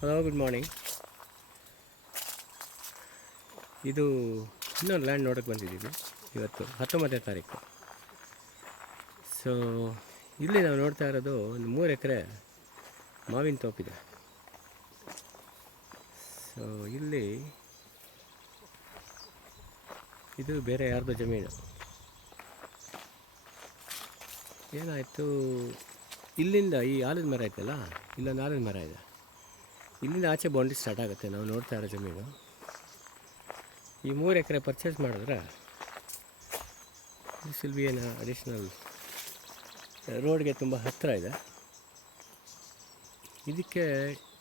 Hello, good morning. ಇದು ಇನ್ನೊಂದು land ನೋಡೋಕ್ಕೆ ಬಂದಿದ್ದೀವಿ ಇವತ್ತು 19ನೇ ತಾರೀಕು. ಸೊ ಇಲ್ಲಿ ನಾವು ನೋಡ್ತಾ ಇರೋದು ಒಂದು 3 ಎಕರೆ ಮಾವಿನ ತೋಪಿದೆ. ಸೊ ಇಲ್ಲಿ ಇದು ಬೇರೆ ಯಾರ್ದೋ ಜಮೀನು. ಏನಾಯಿತು, ಇಲ್ಲಿಂದ ಈ ಆಲದ ಮರ ಐತಲ್ಲ, ಇಲ್ಲೊಂದು ಆಲದ ಮರ ಇದೆ. ಇಲ್ಲಿಂದ ಆಚೆ ಬೌಂಡ್ರಿ ಸ್ಟಾರ್ಟ್ ಆಗುತ್ತೆ. ನಾವು ನೋಡ್ತಾ ಇರೋ ಜಮೀನು ಈ 3 ಎಕರೆ ಪರ್ಚೇಸ್ ಮಾಡಿದ್ರೆ this will be an additional ರೋಡ್ಗೆ ತುಂಬ ಹತ್ತಿರ ಇದೆ. ಇದಕ್ಕೆ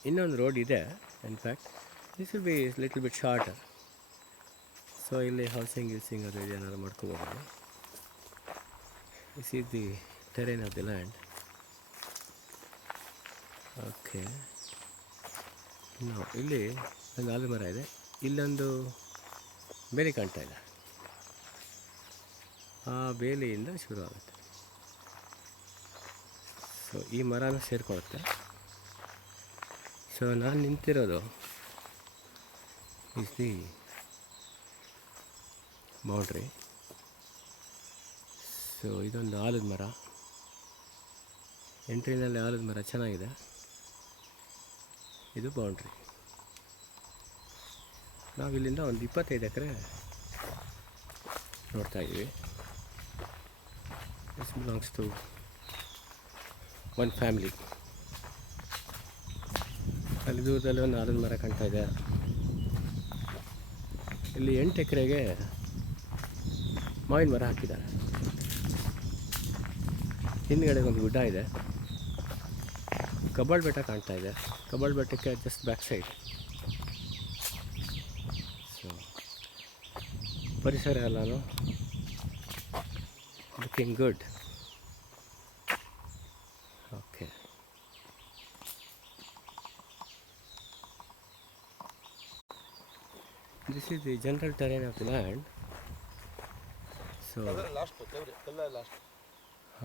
ಇನ್ನೊಂದು ರೋಡ್ ಇದೆ. In fact this will be little bit shorter. So ಇಲ್ಲಿ ಹೌಸಿಂಗ್ ಅದು ಏನಾದ್ರು ಮಾಡ್ಕೋಬೋದು. This is the terrain of the land. Okay, ನಾವು ಇಲ್ಲಿ ಒಂದು ಆಲದ ಮರ ಇದೆ, ಇಲ್ಲೊಂದು ಬೇಲಿ ಕಾಣ್ತಾ ಇದೆ. ಆ ಬೇಲಿಯಿಂದ ಶುರು ಆಗುತ್ತೆ. ಸೊ ಈ ಮರನ ಸೇರ್ಕೊಳ್ಳುತ್ತೆ. ಸೊ ನಾನು ನಿಂತಿರೋದು ಇಸ್ ದಿ ಬೌಂಡ್ರಿ. ಸೊ ಇದೊಂದು ಆಲದ ಮರ, ಎಂಟ್ರಿನಲ್ಲಿ ಆಲದ ಮರ ಚೆನ್ನಾಗಿದೆ. ಇದು ಬೌಂಡ್ರಿ. ನಾವಿಲ್ಲಿಂದ ಒಂದು 25 ಎಕರೆ ನೋಡ್ತಾ ಇದ್ದೀವಿ. This belongs to one family. ಅಲ್ಲಿ ದೂರದಲ್ಲಿ ಒಂದು ಆಲದ ಮರ ಕಾಣ್ತಾ ಇದೆ. ಇಲ್ಲಿ 8 ಎಕರೆಗೆ ಮಾವಿನ ಮರ ಹಾಕಿದ್ದಾರೆ. ಹಿಂದ್ಗಡೆ ಒಂದು ಗುಡ್ಡ ಇದೆ, ಕಬ್ಬಾಳ್ ಬೆಟ್ಟ ಕಾಣ್ತಾ ಇದೆ. ಕಬ್ಬಾಳ್ ಬೆಟ್ಟಕ್ಕೆ ಜಸ್ಟ್ ಬ್ಯಾಕ್ ಸೈಡ್. ಸೊ ಪರಿಸರ ಎಲ್ಲನೂ looking good. Okay, this is the general terrain of the land. So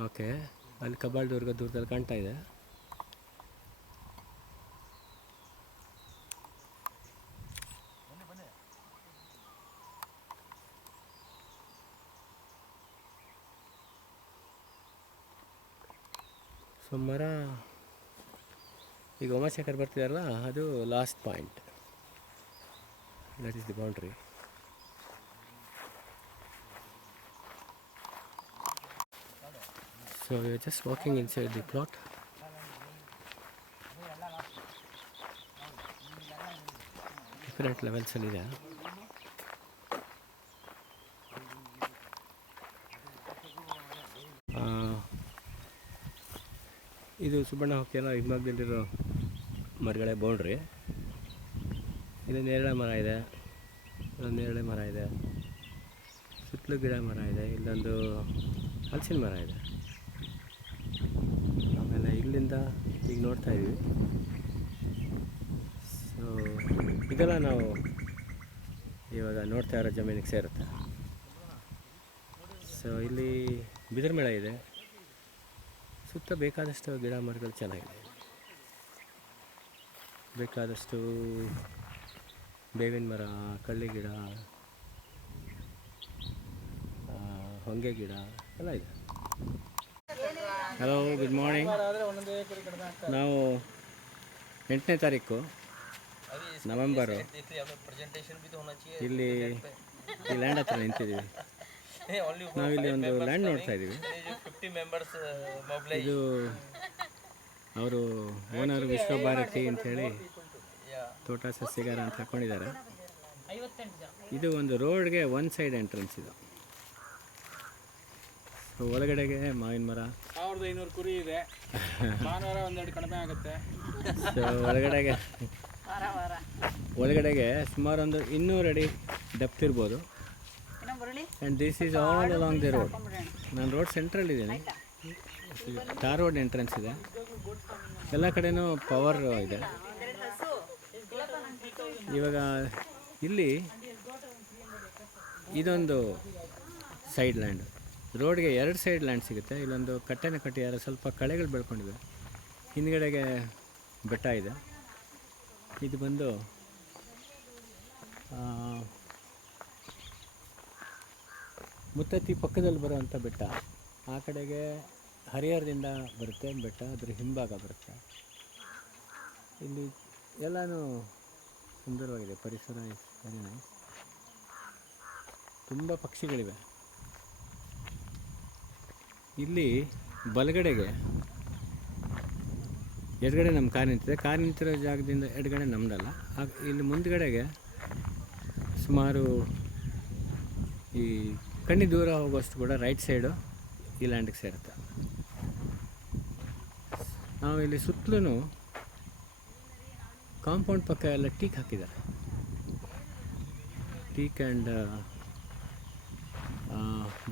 okay, ಅಲ್ಲಿ ಕಬ್ಬಾಳ್ ದುರ್ಗ ದೂರದಲ್ಲಿ ಕಾಣ್ತಾ ಇದೆ. ಸೊ ಮರ ಈಗ ಉಮಾಶೇಖರ್ ಬರ್ತಿದಾರಲ್ಲ, ಅದು last point. That is the boundary. So we are just walking inside the plot. Different ಲೆವೆಲ್ಸಲ್ಲಿದೆ. ಇದು ಸುಬ್ಬಣ್ಣ ಹೊಕ್ಕೆಲ್ಲ ಹಿಮ್ಮಗದಲ್ಲಿರೋ ಮರಗಳೇ ಬೌಂಡ್ರಿ. ಇದು ನೇರಳೆ ಮರ ಇದೆ, ಇಲ್ಲೊಂದು ನೇರಳೆ ಮರ ಇದೆ, ಸುತ್ತಲೂ ಗಿಡ ಮರ ಇದೆ, ಇಲ್ಲೊಂದು ಹಲಸಿನ ಮರ ಇದೆ. ಆಮೇಲೆ ಇಲ್ಲಿಂದ ಈಗ ನೋಡ್ತಾ ಇದ್ದೀವಿ. ಸೊ ಇದೆಲ್ಲ ನಾವು ಇವಾಗ ನೋಡ್ತಾ ಇರೋ ಜಮೀನಿಗೆ ಸೇರುತ್ತೆ. ಸೊ ಇಲ್ಲಿ ಬಿದಿರು ಮೇಳ ಇದೆ, ಸುತ್ತ ಬೇಕಾದಷ್ಟು ಗಿಡ ಮರಗಳು ಚೆನ್ನಾಗಿದೆ. ಬೇಕಾದಷ್ಟು ಬೇವಿನ ಮರ, ಕಳ್ಳಿ ಗಿಡ, ಹೊಂಗೆ ಗಿಡ ಎಲ್ಲ ಇದೆ. Hello, good morning. ನಾವು 8ನೇ ತಾರೀಕು ನವೆಂಬರು ಇಲ್ಲಿ ಈ ಲ್ಯಾಂಡ್ ಹತ್ರ ನಿಂತಿದ್ದೀವಿ. ನಾವಿಲ್ಲಿ ಒಂದು ಲ್ಯಾಂಡ್ ನೋಡ್ತಾ ಇದ್ದೀವಿ. ಇದು ಅವರು ಓನರ್ ವಿಶ್ವಭಾರತಿ ಅಂಥೇಳಿ ತೋಟ ಸಸ್ಯಗಾರ ಅಂತ ಹಾಕ್ಕೊಂಡಿದ್ದಾರೆ. ಇದು ಒಂದು ರೋಡ್ಗೆ ಒನ್ ಸೈಡ್ ಎಂಟ್ರೆನ್ಸ್ ಇದು. ಸೊ ಒಳಗಡೆಗೆ ಮಾವಿನ ಮರ, 1500 ಕುರಿ ಇದೆ. ಭಾನುವಾರ ಒಂದೆರಡು ಕಡಿಮೆ ಆಗುತ್ತೆ. ಸೊ ಒಳಗಡೆಗೆ ಸುಮಾರು ಒಂದು 200 ಅಡಿ ಡೆಪ್ತ್ ಇರ್ಬೋದು. And this is all along the road. ನಾನು ರೋಡ್ ಸೆಂಟ್ರಲ್ ಇದ್ದೀನಿ. ಟಾರ್ ರೋಡ್ ಎಂಟ್ರೆನ್ಸ್ ಇದೆ. ಎಲ್ಲ ಕಡೆನೂ ಪವರ್ ಇದೆ. ಇವಾಗ ಇಲ್ಲಿ ಇದೊಂದು ಸೈಡ್ ಲ್ಯಾಂಡ್. ರೋಡ್ಗೆ 2 ಸೈಡ್ ಲ್ಯಾಂಡ್ ಸಿಗುತ್ತೆ. ಇಲ್ಲೊಂದು ಕಟ್ಟೆನ ಕಟ್ಟಿದ್ದಾರೆ, ಸ್ವಲ್ಪ ಕಳೆಗಳು ಬೆಳ್ಕೊಂಡಿವೆ. ಹಿಂದ್ಗಡೆಗೆ ಬೆಟ್ಟ ಇದೆ. ಇದು ಬಂದು ಮುತ್ತತ್ತಿ ಪಕ್ಕದಲ್ಲಿ ಬರುವಂಥ ಬೆಟ್ಟ. ಆ ಕಡೆಗೆ ಹರಿಹರದಿಂದ ಬರುತ್ತೆ ಬೆಟ್ಟ, ಅದ್ರ ಹಿಂಭಾಗ ಬರುತ್ತೆ. ಇಲ್ಲಿ ಎಲ್ಲನೂ ಸುಂದರವಾಗಿದೆ, ಪರಿಸರ ವೆರಿ ನೈಸ್. ತುಂಬ ಪಕ್ಷಿಗಳಿವೆ. ಇಲ್ಲಿ ಬಲಗಡೆಗೆ ಎಡಗಡೆ ನಮ್ಮ ಕಾರ್ ನಿಂತಿದೆ, ಕಾರ್ ನಿಂತಿರೋ ಜಾಗದಿಂದ ಎಡಗಡೆ ನಮ್ಮದಲ್ಲ. ಇಲ್ಲಿ ಮುಂದ್ಗಡೆಗೆ ಸುಮಾರು ಈ ಕಣ್ಣಿ ದೂರ ಹೋಗೋಷ್ಟು ಕೂಡ ರೈಟ್ ಸೈಡು ಈ ಲ್ಯಾಂಡಿಗೆ ಸೇರುತ್ತೆ. ನಾವು ಇಲ್ಲಿ ಸುತ್ತಲೂ ಕಾಂಪೌಂಡ್ ಪಕ್ಕ ಎಲ್ಲ ಟೀಕ್ ಹಾಕಿದ್ದಾರೆ. ಟೀಕ್ ಆ್ಯಂಡ್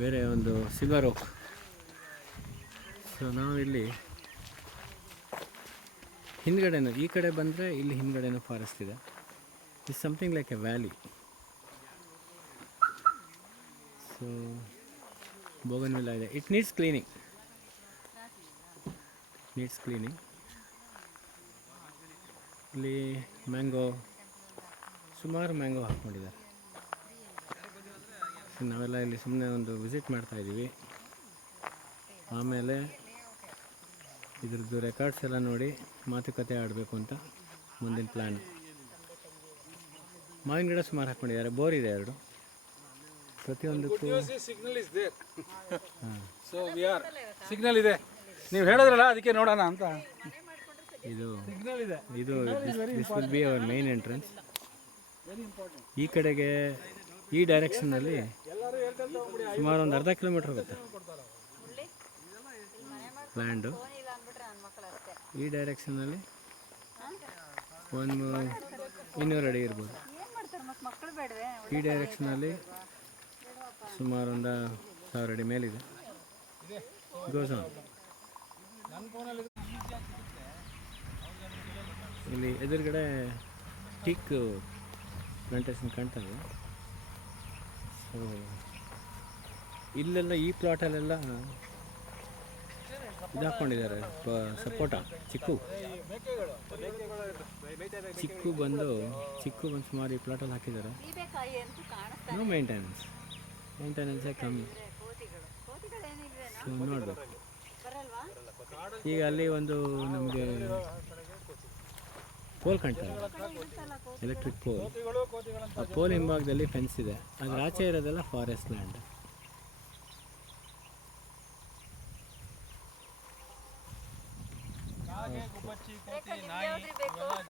ಬೇರೆ ಒಂದು ಸಿಲ್ವರ್ ಓಕ್. ಸೊ ನಾವಿಲ್ಲಿ ಹಿಂದ್ಗಡೆನೂ ಈ ಕಡೆ ಬಂದರೆ ಇಲ್ಲಿ ಹಿಂದ್ಗಡೆನೂ ಫಾರೆಸ್ಟ್ ಇದೆ. It's something like a valley. So bougainvillea ಇದೆ. It needs cleaning. ಇಲ್ಲಿ ಮ್ಯಾಂಗೋ, ಸುಮಾರು ಮ್ಯಾಂಗೋ ಹಾಕ್ಕೊಂಡಿದ್ದಾರೆ. ನಾವೆಲ್ಲ ಇಲ್ಲಿ ಸುಮ್ಮನೆ ಒಂದು ವಿಸಿಟ್ ಮಾಡ್ತಾಯಿದ್ದೀವಿ. ಆಮೇಲೆ ಇದ್ರದ್ದು ರೆಕಾರ್ಡ್ಸ್ ಎಲ್ಲ ನೋಡಿ ಮಾತುಕತೆ ಆಡಬೇಕು ಅಂತ ಮುಂದಿನ ಪ್ಲ್ಯಾನ್. ಮಾವಿನ ಗಿಡ ಸುಮಾರು ಹಾಕ್ಕೊಂಡಿದ್ದಾರೆ. ಬೋರ್ ಇದೆ 2. ಪ್ರತಿಯೊಂದಕ್ಕೂ signal is there. So we are signal ಇದೆ, ನೀವು ಹೇಳಿದ್ರಲ್ಲ ಅದಕ್ಕೆ ನೋಡೋಣ ಅಂತ. ಇದು ಸಿಗ್ನಲ್ ಇದೆ. ಇದು this will be our main entrance. ಈ ಕಡೆಗೆ ಈ ಡೈರೆಕ್ಷನ್ನಲ್ಲಿ ಸುಮಾರು ಒಂದು ಅರ್ಧ ಕಿಲೋಮೀಟ್ರ್ ಹೋಗುತ್ತೆ ಲ್ಯಾಂಡು. ಈ ಡೈರೆಕ್ಷನ್ನಲ್ಲಿ ಒಂದು 200 ಅಡಿ ಇರ್ಬೋದು. ಈ ಡೈರೆಕ್ಷನಲ್ಲಿ ಸುಮಾರು ಒಂದು 1000 ಅಡಿ ಮೇಲಿದೆ. Goes on. ಇಲ್ಲಿ ಎದುರುಗಡೆ ಟೀಕ್ ಪ್ಲಾಂಟೇಶನ್ ಕಾಣ್ತದೆ. ಸೊ ಇಲ್ಲೆಲ್ಲ ಈ ಪ್ಲಾಟಲ್ಲೆಲ್ಲ ಇದು ಹಾಕ್ಕೊಂಡಿದ್ದಾರೆ, ಸಪೋಟ, ಚಿಕ್ಕು ಬಂದು ಸುಮಾರು ಈ ಪ್ಲಾಟಲ್ಲಿ ಹಾಕಿದ್ದಾರೆ. ನೋ ಮೇಂಟೆನೆನ್ಸೇ ಕಮ್ಮಿ. ಸೊ ನೋಡಬೇಕು. ಈಗ ಅಲ್ಲಿ ಒಂದು ನಮಗೆ ಪೋಲ್ ಕಾಣ್ತಾರೆ, ಎಲೆಕ್ಟ್ರಿಕ್ ಪೋಲ್. ಆ ಪೋಲ್ ಹಿಂಭಾಗದಲ್ಲಿ ಫೆನ್ಸ್ ಇದೆ. ಅದರ ಆಚೆ ಇರೋದೆಲ್ಲ ಫಾರೆಸ್ಟ್ ಲ್ಯಾಂಡ್.